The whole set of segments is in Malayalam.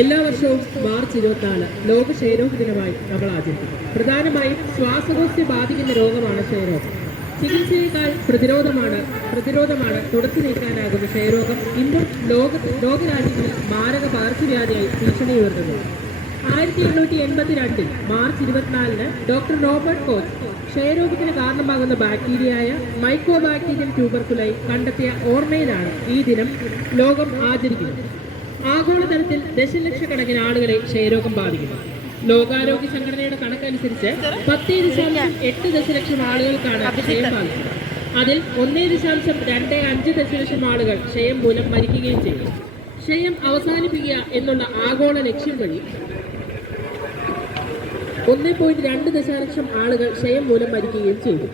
എല്ലാ വർഷവും മാർച്ച് 24 ലോക ക്ഷയരോഗ ദിനമായി നമ്മൾ ആചരിക്കുന്നു. പ്രധാനമായും ശ്വാസകോശത്തെ ബാധിക്കുന്ന രോഗമാണ് ക്ഷയരോഗം. ചികിത്സയേക്കാൾ പ്രതിരോധമാണ് തുടച്ചു നീക്കാനാകുന്ന ക്ഷയരോഗം ഇന്നും ലോകരാജ്യങ്ങളിൽ മാരക പകർച്ചവ്യാധിയായി ഭീഷണി ഉയർത്തുന്നു. 1882 മാർച്ച് 24 ഡോക്ടർ റോബർട്ട് കോച്ച് ക്ഷയരോഗത്തിന് കാരണമാകുന്ന ബാക്ടീരിയയായ മൈക്കോബാക്ടീരിയം ട്യൂബർക്കുലൈ കണ്ടെത്തിയ ഓർമ്മയിലാണ് ഈ ദിനം ലോകം ആചരിക്കുന്നത്. ആഗോളതലത്തിൽ ദശലക്ഷക്കണക്കിന് ആളുകളെ ക്ഷയരോഗം ബാധിക്കുന്നു. ലോകാരോഗ്യ സംഘടനയുടെ കണക്കനുസരിച്ച് 10.8 ദശലക്ഷം ആളുകൾക്കാണ് ക്ഷയം ബാധിച്ചത്. അതിൽ 1.25 ദശലക്ഷം ആളുകൾ ക്ഷയം മൂലം മരിക്കുകയും ചെയ്തു. ക്ഷയം അവസാനിപ്പിക്കുക എന്നുള്ള ആഗോള ലക്ഷ്യം വഴി 1.2 ദശലക്ഷം ആളുകൾ ക്ഷയം മൂലം മരിക്കുകയും ചെയ്തു.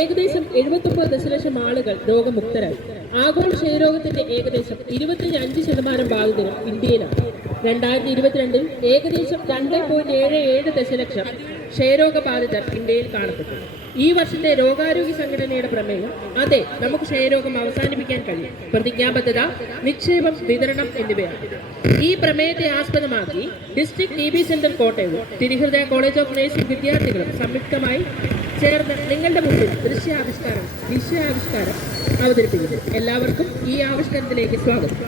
ഏകദേശം 79 ദശലക്ഷം ആളുകൾ രോഗമുക്തരായി. ആഗോള ക്ഷയരോഗത്തിന്റെ ഏകദേശം 25% ബാധിതരും ഇന്ത്യയിലാണ്. 2022 ഏകദേശം 2.77 ദശലക്ഷം ക്ഷയരോഗബാധിതർ ഇന്ത്യയിൽ കാണപ്പെട്ടു. ഈ വർഷത്തെ ലോകാരോഗ്യ സംഘടനയുടെ പ്രമേയം അതെ, നമുക്ക് ക്ഷയരോഗം അവസാനിപ്പിക്കാൻ കഴിയും, പ്രതിജ്ഞാബദ്ധത, നിക്ഷേപം, വിതരണം എന്നിവയാണ്. ഈ പ്രമേയത്തെ ആസ്പദമാക്കി ഡിസ്ട്രിക്ട് TB സെന്റർ കോട്ടയവും തിരുഹൃദയ കോളേജ് ഓഫ് നഴ്സിംഗ് വിദ്യാർത്ഥികളും സംയുക്തമായി ചേർന്ന് നിങ്ങളുടെ മുന്നിൽ വിഷയാവിഷ്കാരം അവതരിപ്പിക്കുന്നു. എല്ലാവർക്കും ഈ ആവിഷ്കാരത്തിലേക്ക് സ്വാഗതം.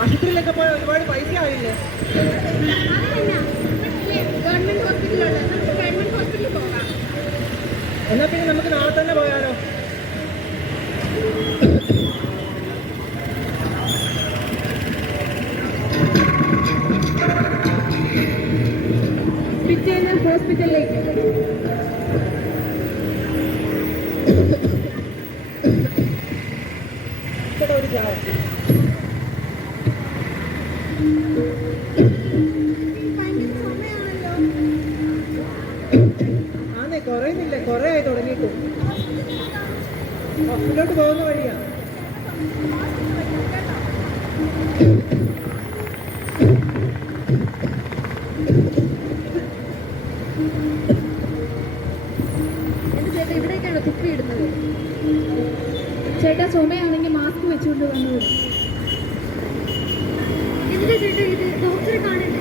ആശുപത്രിയിലൊക്കെ പോയാൽ ഒരുപാട് പൈസ ആയില്ലേ? എന്നാ പിന്നെ നമുക്ക് നാളെ തന്നെ പോയാലോ? പിറ്റേന്ന് ഹോസ്പിറ്റലിലേക്ക്. ഒരു ചായ. ആന്നേ കുറയുന്നില്ലേ? കുറെ ആയി തുടങ്ങിയിട്ട്. ഹോസ്പിറ്റലിലോട്ട് പോകുന്ന വഴിയാ. ഇവിടേക്കാണ് തുപ്പിയിടുന്നത്. ചേട്ടാ ചുമയാണെങ്കിൽ മാസ്ക് വെച്ചുകൊണ്ട് വന്നു. എന്തിനാ ചേട്ടാ ഇത്? ഡോക്ടറെ കാണണ്ടേ?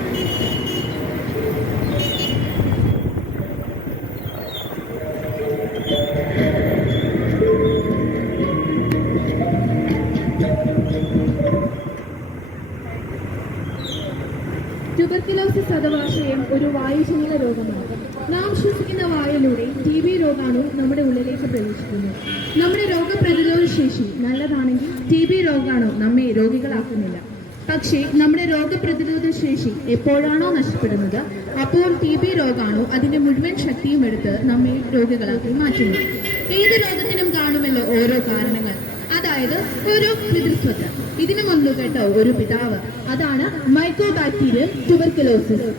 ട്യൂബർക്കുലോസിസ് അഥവാ ക്ഷയം ഒരു വായുജന്യ രോഗമാണ്. നാം ശ്വസിക്കുന്ന വായുവിലൂടെ TB രോഗാണു നമ്മുടെ ഉള്ളിലേക്ക് പ്രവേശിക്കുന്നു. നമ്മുടെ രോഗപ്രതിരോധ ശേഷി നല്ലതാണെങ്കിൽ TB രോഗാണു നമ്മെ രോഗികളാക്കുന്നില്ല. പക്ഷേ നമ്മുടെ രോഗപ്രതിരോധ ശേഷി എപ്പോഴാണോ നഷ്ടപ്പെടുന്നത് അപ്പോൾ TB രോഗാണു അതിന്റെ മുഴുവൻ ശക്തിയും എടുത്ത് നമ്മെ രോഗികളാക്കി മാറ്റുന്നു. ഏത് രോഗത്തിനും കാണുമല്ലോ ഓരോ കാരണങ്ങൾ. അതായത് ഒരു പിതൃസ്വത്ത്. ഇതിനു മുൻപ് കേട്ട ഒരു പിതാവ്, അതാണ് മൈക്കോബാക്ടീരിയം ട്യൂബർക്കുലോസിസ്.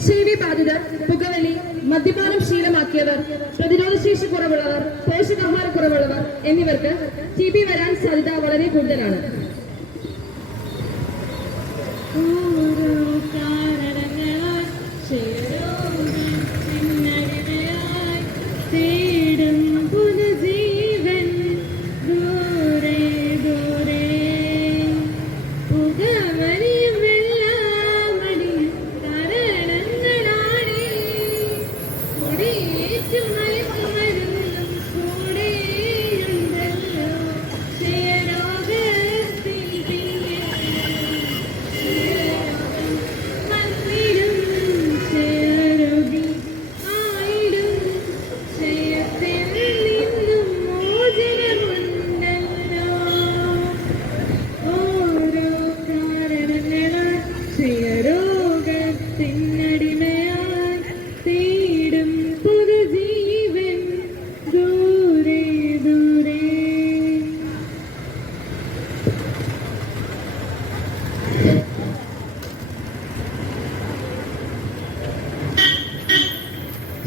HIV ബാധിതർ, പുകവലി, മദ്യപാനം ശീലമാക്കിയവർ, പ്രതിരോധശേഷി കുറവുള്ളവർ, പോഷകാഹാരക്കുറവുള്ളവർ എന്നിവർക്ക് TB വരാൻ സാധ്യത വളരെ കൂടുതലാണ്.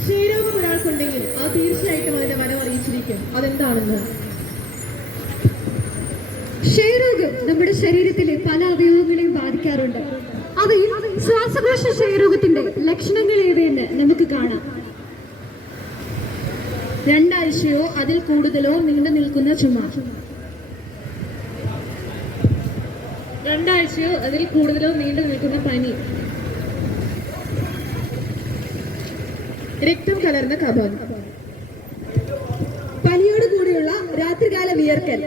ക്ഷയരോഗം ഒരാൾക്കുണ്ടെങ്കിൽ അത് തീർച്ചയായിട്ടും അതിന്റെ വരം അറിയിച്ചിരിക്കും. അതെന്താണെന്ന്. ക്ഷയരോഗം നമ്മുടെ ശരീരത്തിലെ പല അവയവങ്ങളെയും ബാധിക്കാറുണ്ട്. അവയിൽ ശ്വാസകോശ ക്ഷയരോഗത്തിന്റെ ലക്ഷണങ്ങൾ ഏവയെന്ന് നമുക്ക് കാണാം. 2 ആഴ്ചയോ അതിൽ കൂടുതലോ നീണ്ടു നിൽക്കുന്ന ചുമ, 2 ആഴ്ചയോ അതിൽ കൂടുതലോ നീണ്ടു നിൽക്കുന്ന പനി, രക്തം കലർന്ന കഫം, പനിയോട് കൂടിയുള്ള രാത്രികാല വിയർക്കൽ,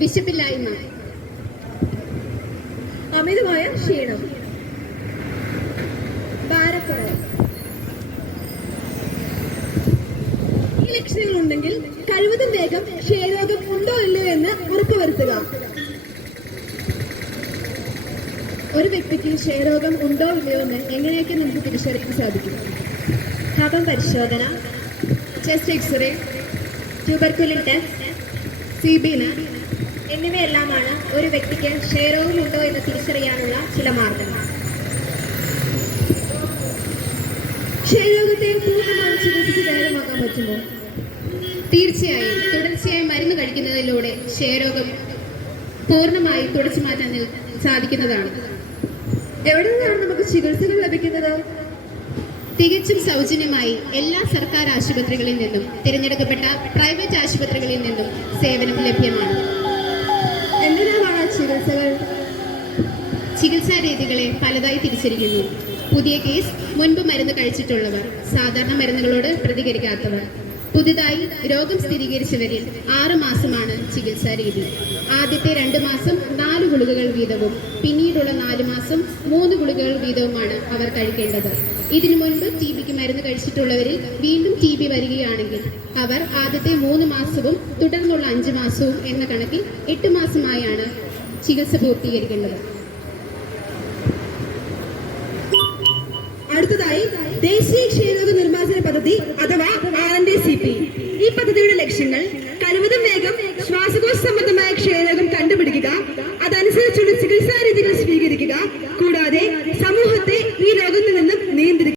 വിശപ്പില്ലായ്മ, അമിതമായ ക്ഷീണം, ഭാരക്കുറവ്. ഈ ലക്ഷണങ്ങളുണ്ടെങ്കിൽ കഴിവതും വേഗം ക്ഷയരോഗം ഉണ്ടോ ഇല്ലയോ എന്ന് ഉറപ്പുവരുത്തുക. ഒരു വ്യക്തിക്ക് ക്ഷയരോഗം ഉണ്ടോ ഇല്ലയോ എന്ന് എങ്ങനെയൊക്കെ നമുക്ക് തിരിച്ചറിയാൻ സാധിക്കും? കഫം പരിശോധന, chest x-ray, tuberculin test, CBN എന്നിവയെല്ലാമാണ് ഒരു വ്യക്തിക്ക് ക്ഷയരോഗം ഉണ്ടോ എന്ന് തിരിച്ചറിയാനുള്ള ചില മാർഗങ്ങൾ. ക്ഷയരോഗത്തെ പൂർണ്ണമായി ചികിത്സിച്ച് ഭേദമാക്കാൻ പറ്റുമോ? തീർച്ചയായും. തുടർച്ചയായി മരുന്ന് കഴിക്കുന്നതിലൂടെ ക്ഷയരോഗം പൂർണ്ണമായി തുടച്ചു മാറ്റാൻ സാധിക്കുന്നതാണ്. എവിടെ നിന്നാണ് നമുക്ക് ചികിത്സകൾ ലഭിക്കുന്നത്? തികച്ചും സൗജന്യമായി എല്ലാ സർക്കാർ ആശുപത്രികളിൽ നിന്നും തിരഞ്ഞെടുക്കപ്പെട്ട പ്രൈവറ്റ് ആശുപത്രികളിൽ നിന്നും സേവനം ലഭ്യമാണ്. എന്തിനാണ് ചികിത്സാ രീതികളെ പലതായി തിരിച്ചിരിക്കുന്നു. പുതിയ കേസ് മുൻപ് മരുന്ന് കഴിച്ചിട്ടുള്ളവർ, സാധാരണ മരുന്നുകളോട് പ്രതികരിക്കാത്തവർ. പുതുതായി രോഗം സ്ഥിരീകരിച്ചവരിൽ 6 മാസമാണ് ചികിത്സാ രീതി. ആദ്യത്തെ 2 മാസം 4 ഗുളികകൾ വീതവും പിന്നീടുള്ള 4 മാസം 3 ഗുളികകൾ വീതവുമാണ് അവർ കഴിക്കേണ്ടത്. ഇതിനു മുൻപ് TBക്ക് മരുന്ന് കഴിച്ചിട്ടുള്ളവരിൽ വീണ്ടും TB വരികയാണെങ്കിൽ അവർ ആദ്യത്തെ 3 മാസവും തുടർന്നുള്ള 5 മാസവും എന്ന കണക്കിൽ 8 മാസമായാണ് ചികിത്സ പൂർത്തീകരിക്കേണ്ടത്. അടുത്തതായി ദേശീയ ക്ഷയരോഗ നിർമ്മാർജ്ജന പദ്ധതി അഥവാ RNDCP. ഈ പദ്ധതിയുടെ ലക്ഷ്യങ്ങൾ കഴിവതും വേഗം ശ്വാസകോശ സംബന്ധമായ ക്ഷയരോഗം കണ്ടുപിടിക്കുക, അതനുസരിച്ചുള്ള ചികിത്സാ രീതികൾ സ്വീകരിക്കുക, കൂടാതെ സമൂഹത്തെ ഈ രോഗത്തിൽ നിന്നും നിയന്ത്രിക്കുക.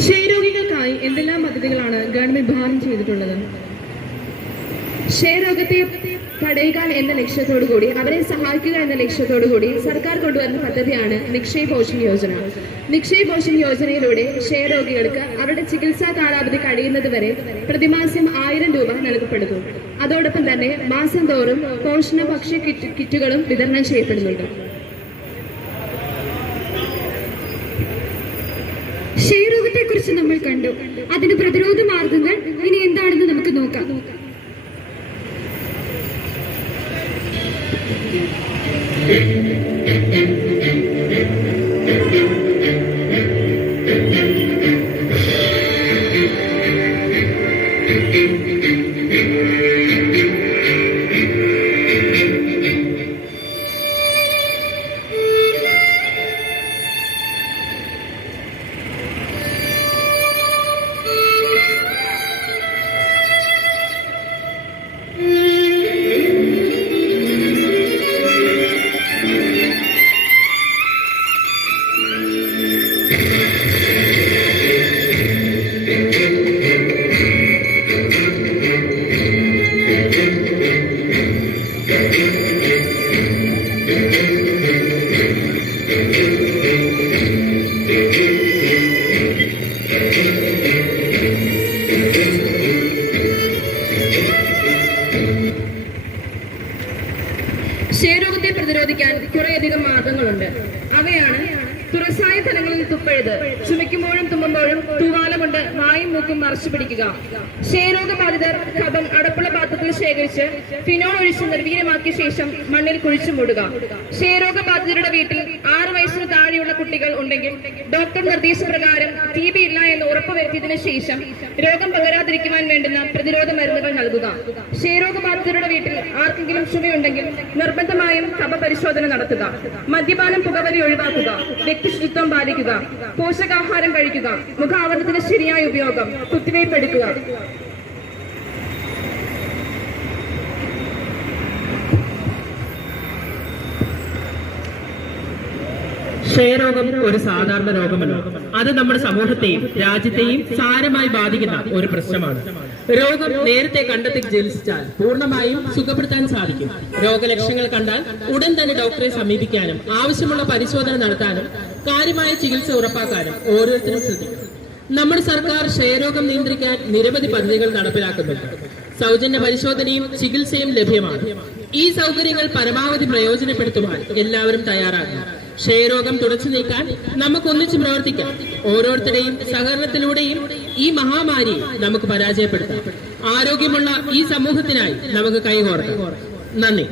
ക്ഷയരോഗികൾക്കായി എന്തെല്ലാം പദ്ധതികളാണ് ഗവൺമെന്റ് വിഭാവനം ചെയ്തിട്ടുള്ളത്? ക്ഷയരോഗത്തെ തടയുക എന്ന ലക്ഷ്യത്തോടുകൂടി, അവരെ സഹായിക്കുക എന്ന ലക്ഷ്യത്തോടുകൂടി സർക്കാർ കൊണ്ടുവരുന്ന പദ്ധതിയാണ് നിക്ഷയ് പോഷൺ യോജന. നിക്ഷയ് പോഷൺ യോജനയിലൂടെ ക്ഷയരോഗികൾക്ക് അവരുടെ ചികിത്സാ കാലാവധി കഴിയുന്നത് വരെ പ്രതിമാസം 1000 രൂപ നൽകപ്പെടുന്നു. അതോടൊപ്പം തന്നെ മാസം തോറും പോഷണ ഭക്ഷ്യ കിറ്റുകളും വിതരണം ചെയ്യപ്പെടുന്നുണ്ട്. ക്ഷയരോഗത്തെ കുറിച്ച് നമ്മൾ കണ്ടു. അതിന് പ്രതിരോധ മാർഗങ്ങൾ ഇനി എന്താണെന്ന് നമുക്ക് നോക്കാം. ക്ഷയരോഗത്തെ പ്രതിരോധിക്കാൻ കുറേയധികം മാർഗങ്ങളുണ്ട്. അവയാണ് തുറസായ സ്ഥലങ്ങളിൽ തുപ്പരുത്, ചുമയ്ക്കുമ്പോഴും തുമ്മുമ്പോഴും തൂവാല കൊണ്ട് വായും മൂക്കും മറച്ചു പിടിക്കുക. ക്ഷയരോഗബാധിതർ കഫം അടപ്പുള്ള പാത്രത്തിൽ ശേഖരിച്ച് ഫിനോൾ ഒഴിച്ച് നിർവീര്യമാക്കിയ ശേഷം മണ്ണിൽ കുഴിച്ചു മൂടുക. ക്ഷയരോഗബാധിതരുടെ വീട്ടിൽ 6 വയസ്സിന് താഴെയുള്ള കുട്ടികൾ ഉണ്ടെങ്കിൽ ഡോക്ടർ നിർദ്ദേശപ്രകാരം TB ഇല്ല എന്ന് ഉറപ്പുവരുത്തിയതിനു ശേഷം രോഗം പകരാതിരിക്കുവാൻ വേണ്ടുന്ന പ്രതിരോധ മരുന്നുകൾ നൽകുക. ക്ഷയരോഗബാധിതരുടെ വീട്ടിൽ ആർക്കെങ്കിലും ചുമയുണ്ടെങ്കിൽ നിർബന്ധമായും കഫ പരിശോധന നടത്തുക. മദ്യപാനം, പുകവലി ഒഴിവാക്കുക. വ്യക്തിശുചിത്വം പാലിക്കുക. പോഷകാഹാരം കഴിക്കുക. മുഖാവരണത്തിന് ശരിയായ ഉപയോഗം. കുത്തിവയ്പ് എടുക്കുക. ക്ഷയരോഗം ഒരു സാധാരണ രോഗമല്ല. അത് നമ്മുടെ സമൂഹത്തെയും രാജ്യത്തെയും സാരമായി ബാധിക്കുന്ന ഒരു പ്രശ്നമാണ്. രോഗം നേരത്തെ കണ്ടെത്തി ചികിത്സിച്ചാൽ പൂർണ്ണമായും സുഖപ്പെടുത്താൻ സാധിക്കും. രോഗലക്ഷണങ്ങൾ കണ്ടാൽ ഉടൻ തന്നെ ഡോക്ടറെ സമീപിക്കാനും ആവശ്യമുള്ള പരിശോധന നടത്താനും കാര്യമായ ചികിത്സ ഉറപ്പാക്കാനും ഓരോരുത്തരും ശ്രദ്ധിക്കണം. നമ്മുടെ സർക്കാർ ക്ഷയരോഗം നിയന്ത്രിക്കാൻ നിരവധി പദ്ധതികൾ നടപ്പിലാക്കുന്നുണ്ട്. സൗജന്യ പരിശോധനയും ചികിത്സയും ലഭ്യമാണ്. ഈ സൗകര്യങ്ങൾ പരമാവധി പ്രയോജനപ്പെടുത്തുവാൻ എല്ലാവരും തയ്യാറാകണം. ക്ഷയരോഗം തുടച്ചു നീക്കാൻ നമുക്കൊന്നിച്ച് പ്രവർത്തിക്കാം. ഓരോരുത്തരുടെയും സഹകരണത്തിലൂടെയും ഈ മഹാമാരി നമുക്ക് പരാജയപ്പെടുത്താം. ആരോഗ്യമുള്ള ഈ സമൂഹത്തിനായി നമുക്ക് കൈകോർക്കാം. നന്ദി.